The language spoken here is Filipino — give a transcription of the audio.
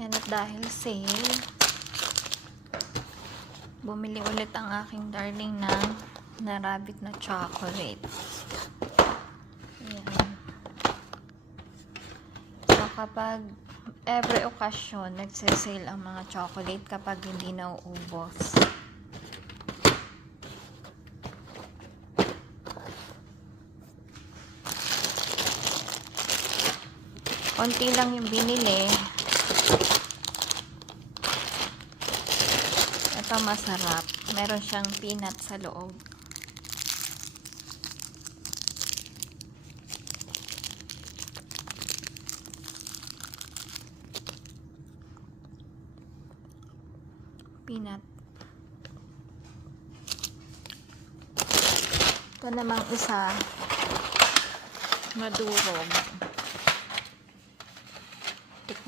Yan, at dahil sale, bumili ulit ang aking darling na rabbit na chocolate. Yan. So, kapag every occasion, nagsisale ang mga chocolate kapag hindi nauubos. Konti lang yung binili. Ito masarap. Meron siyang peanut sa loob. Peanut. Ito namang isa, madurog.